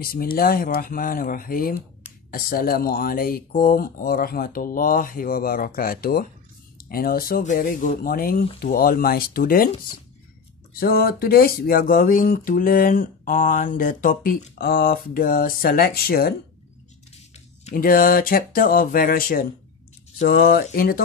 Bismillahirrahmanirrahim. Assalamualaikum warahmatullahi wabarakatuh. And also very good morning to all my students. So today we are going to learn on the topic of the selection in the chapter of variation. So in the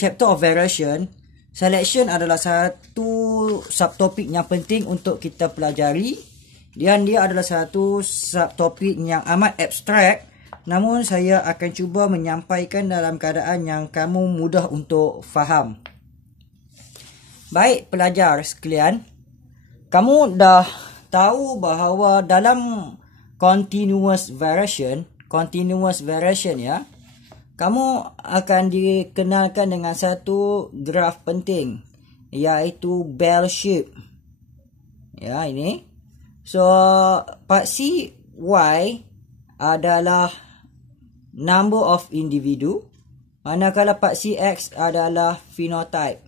chapter of variation, selection adalah satu subtopik yang penting untuk kita pelajari. Dan dia adalah satu subtopik yang amat abstrak, namun saya akan cuba menyampaikan dalam keadaan yang kamu mudah untuk faham. Baik pelajar sekalian, kamu dah tahu bahawa dalam continuous variation ya, kamu akan dikenalkan dengan satu graf penting, iaitu bell shape. Ya, ini. So, paksi Y adalah number of individu, manakala paksi X adalah phenotype.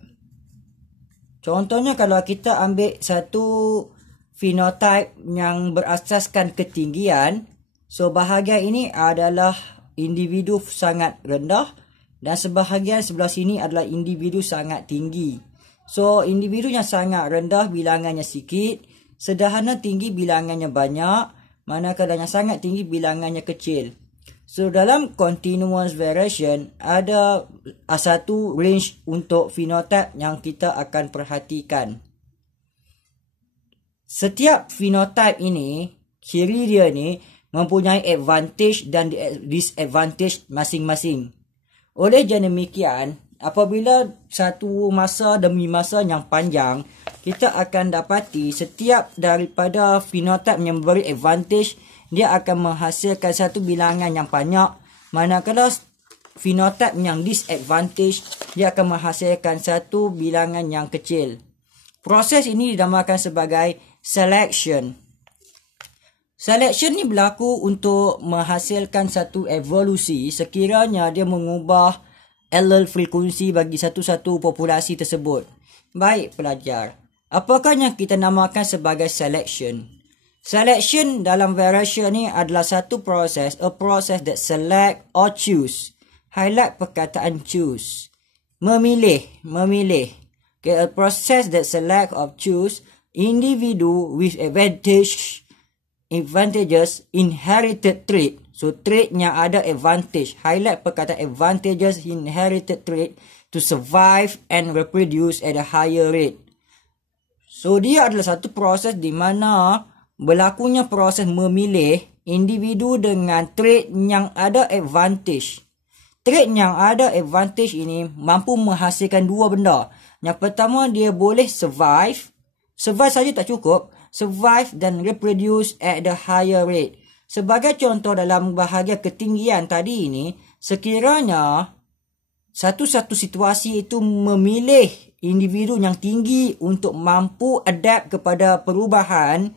Contohnya kalau kita ambil satu phenotype yang berasaskan ketinggian, so bahagian ini adalah individu sangat rendah dan sebahagian sebelah sini adalah individu sangat tinggi. So, individu yang sangat rendah bilangannya sikit, sederhana tinggi bilangannya banyak, manakala yang sangat tinggi bilangannya kecil. So dalam continuous variation ada satu range untuk phenotype yang kita akan perhatikan. Setiap phenotype ini, ciri dia ni mempunyai advantage dan disadvantage masing-masing. Oleh jana demikian, apabila satu masa demi masa yang panjang, kita akan dapati setiap daripada phenotype yang memberi advantage, dia akan menghasilkan satu bilangan yang banyak. Manakala phenotype yang disadvantage, dia akan menghasilkan satu bilangan yang kecil. Proses ini dinamakan sebagai selection. Selection ni berlaku untuk menghasilkan satu evolusi sekiranya dia mengubah allele frekuensi bagi satu-satu populasi tersebut. Baik pelajar, apakah yang kita namakan sebagai selection? Selection dalam variation ni adalah satu proses, a process that select or choose. Highlight perkataan choose. Memilih. Okay, a process that select or choose individu with advantages, inherited trait. So, trait yang ada advantage. Highlight perkataan advantages inherited trait to survive and reproduce at a higher rate. So, dia adalah satu proses di mana berlakunya proses memilih individu dengan trait yang ada advantage. Trait yang ada advantage ini mampu menghasilkan dua benda. Yang pertama, dia boleh survive. Survive saja tak cukup. Survive dan reproduce at the higher rate. Sebagai contoh dalam bahagian ketinggian tadi ini, sekiranya satu-satu situasi itu memilih individu yang tinggi untuk mampu adapt kepada perubahan,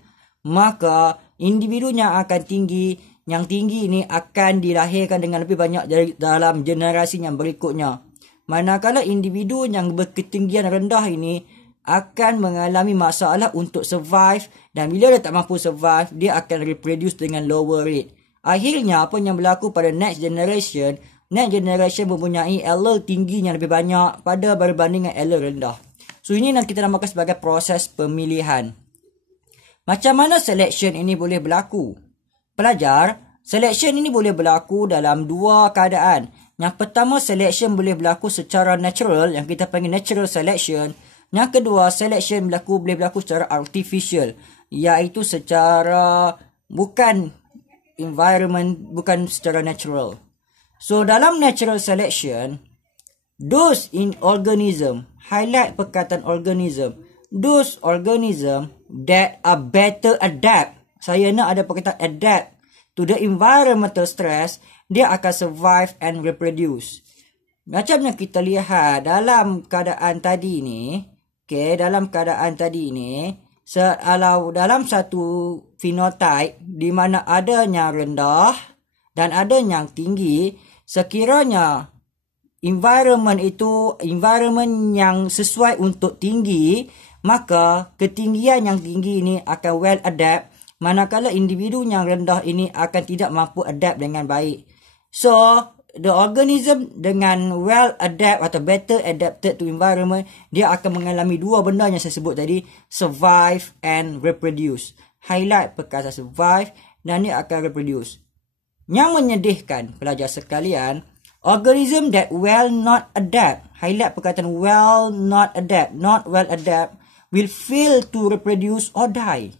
maka individu yang tinggi ini akan dilahirkan dengan lebih banyak dalam generasi yang berikutnya. Manakala individu yang berketinggian rendah ini akan mengalami masalah untuk survive, dan bila dia tak mampu survive, dia akan reproduce dengan lower rate. Akhirnya apa yang berlaku pada next generation mempunyai allele tinggi yang lebih banyak pada berbanding dengan allele rendah. So ini yang kita namakan sebagai proses pemilihan. Macam mana selection ini boleh berlaku? Pelajar, selection ini boleh berlaku dalam dua keadaan. Yang pertama, selection boleh berlaku secara natural, yang kita panggil natural selection. Yang kedua, selection boleh berlaku secara artificial, iaitu secara bukan secara natural. So, dalam natural selection, those in organism, highlight perkataan organism, those organism that are better adapt, saya nak ada perkataan adapt to the environmental stress, dia akan survive and reproduce. Macam yang kita lihat dalam keadaan tadi ni, dalam satu phenotype di mana ada yang rendah dan ada yang tinggi, sekiranya environment yang sesuai untuk tinggi, maka ketinggian yang tinggi ini akan well adapt manakala individu yang rendah ini akan tidak mampu adapt dengan baik. So, the organism dengan well adapt atau better adapted to environment, dia akan mengalami dua benda yang saya sebut tadi, survive and reproduce. Highlight perkataan survive dan dia akan reproduce. Yang menyedihkan pelajar sekalian, organism that well not adapt, highlight perkataan well not adapt, not well adapt, will fail to reproduce or die.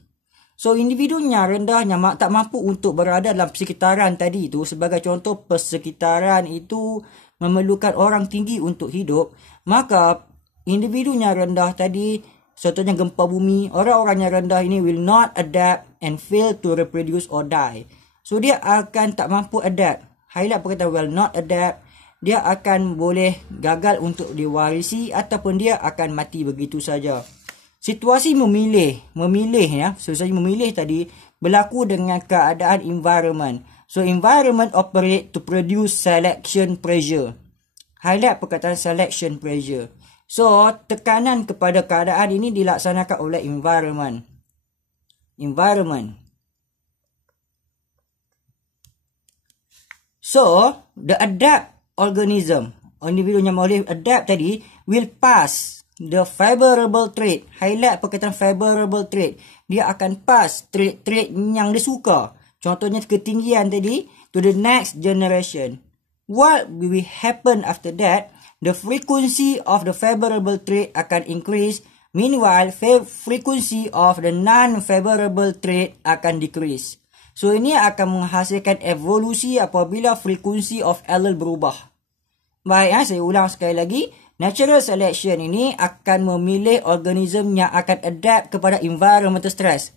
So, individu yang rendah yang tak mampu untuk berada dalam persekitaran tadi itu, sebagai contoh persekitaran itu memerlukan orang tinggi untuk hidup, maka individu yang rendah tadi, contohnya gempa bumi, orang-orang yang rendah ini will not adapt and fail to reproduce or die. So, dia akan tak mampu adapt. Highlight perkataan will not adapt. Dia akan boleh gagal untuk diwarisi ataupun dia akan mati begitu saja. Situasi memilih ya. Situasi memilih tadi berlaku dengan keadaan environment. So, environment operate to produce selection pressure. Highlight perkataan selection pressure. So, tekanan kepada keadaan ini dilaksanakan oleh environment. So, the adapt organism, individu yang boleh adapt tadi, will pass the favorable trait. Highlight perkataan favorable trait. Dia akan pass trait yang dia suka. Contohnya ketinggian tadi, to the next generation. What will happen after that? The frequency of the favorable trait akan increase. Meanwhile, frequency of the non-favorable trait akan decrease. So, ini akan menghasilkan evolusi apabila frekuensi of allele berubah. Baik, saya ulang sekali lagi. Natural selection ini akan memilih organism yang akan adapt kepada environmental stress.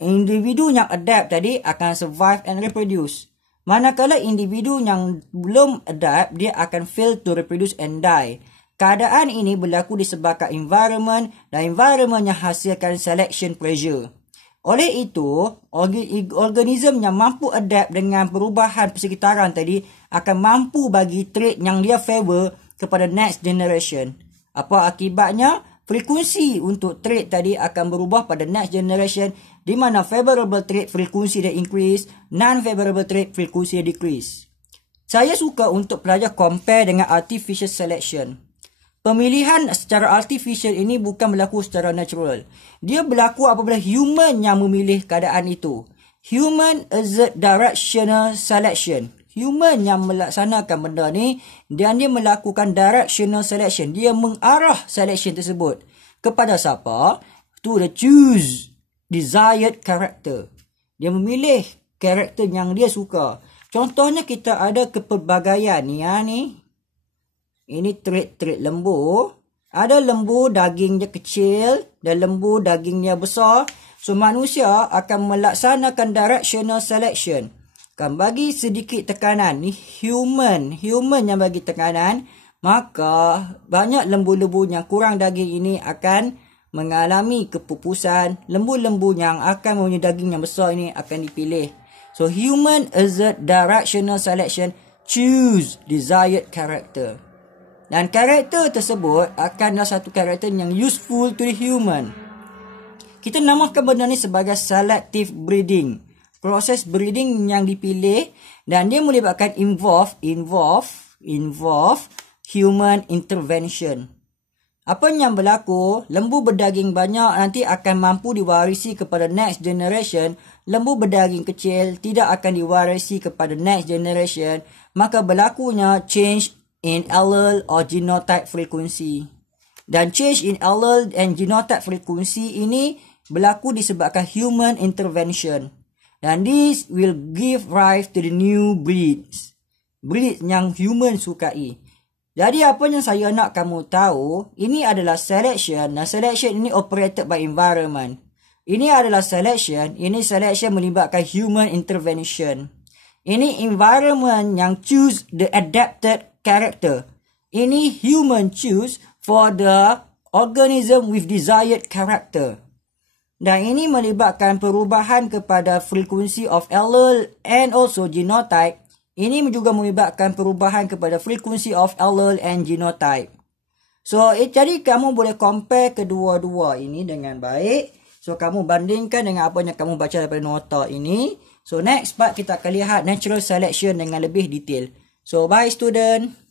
Individu yang adapt tadi akan survive and reproduce. Manakala individu yang belum adapt, dia akan fail to reproduce and die. Keadaan ini berlaku disebabkan environment dan environment yang hasilkan selection pressure. Oleh itu, organism yang mampu adapt dengan perubahan persekitaran tadi akan mampu bagi trait yang dia favor kepada next generation. Apa akibatnya? Frekuensi untuk trait tadi akan berubah pada next generation, di mana favorable trait frekuensi dia increase, non-favorable trait frekuensi dia decrease. Saya suka untuk pelajar compare dengan artificial selection. Pemilihan secara artificial ini bukan berlaku secara natural. Dia berlaku apabila human yang memilih keadaan itu. Human exert directional selection. Human yang melaksanakan benda ni dan dia melakukan directional selection. Dia mengarah selection tersebut. Kepada siapa? To the choose desired character. Dia memilih karakter yang dia suka. Contohnya kita ada kepelbagaian ni. Ini trait-trait lembu. Ada lembu dagingnya kecil dan lembu dagingnya besar. So, manusia akan melaksanakan directional selection. Akan bagi sedikit tekanan. Ni human yang bagi tekanan. Maka, banyak lembu-lembu yang kurang daging ini akan mengalami kepupusan. Lembu-lembu yang akan mempunyai daging yang besar ini akan dipilih. So, human exert directional selection. Choose desired character. Dan karakter tersebut akanlah satu karakter yang useful to the human. Kita namakan benda ni sebagai selective breeding. Proses breeding yang dipilih dan dia melibatkan involve human intervention. Apa yang berlaku? Lembu berdaging banyak nanti akan mampu diwarisi kepada next generation. Lembu berdaging kecil tidak akan diwarisi kepada next generation. Maka berlakunya change in allele or genotype frequency. Dan change in allele and genotype frequency ini berlaku disebabkan human intervention. Dan this will give rise to the new breeds. Breeds yang human sukai. Jadi apa yang saya nak kamu tahu, ini adalah selection. Dan selection ini operated by environment. Ini adalah selection. Ini selection melibatkan human intervention. Ini environment yang choose the adapted character. Ini human choose for the organism with desired character. Dan ini melibatkan perubahan kepada frekuensi of allele and also genotype. Ini juga melibatkan perubahan kepada frekuensi of allele and genotype. So, jadi kamu boleh compare kedua-dua ini dengan baik. So, kamu bandingkan dengan apa yang kamu baca daripada nota ini. So, next part kita akan lihat natural selection dengan lebih detail. So, bye student.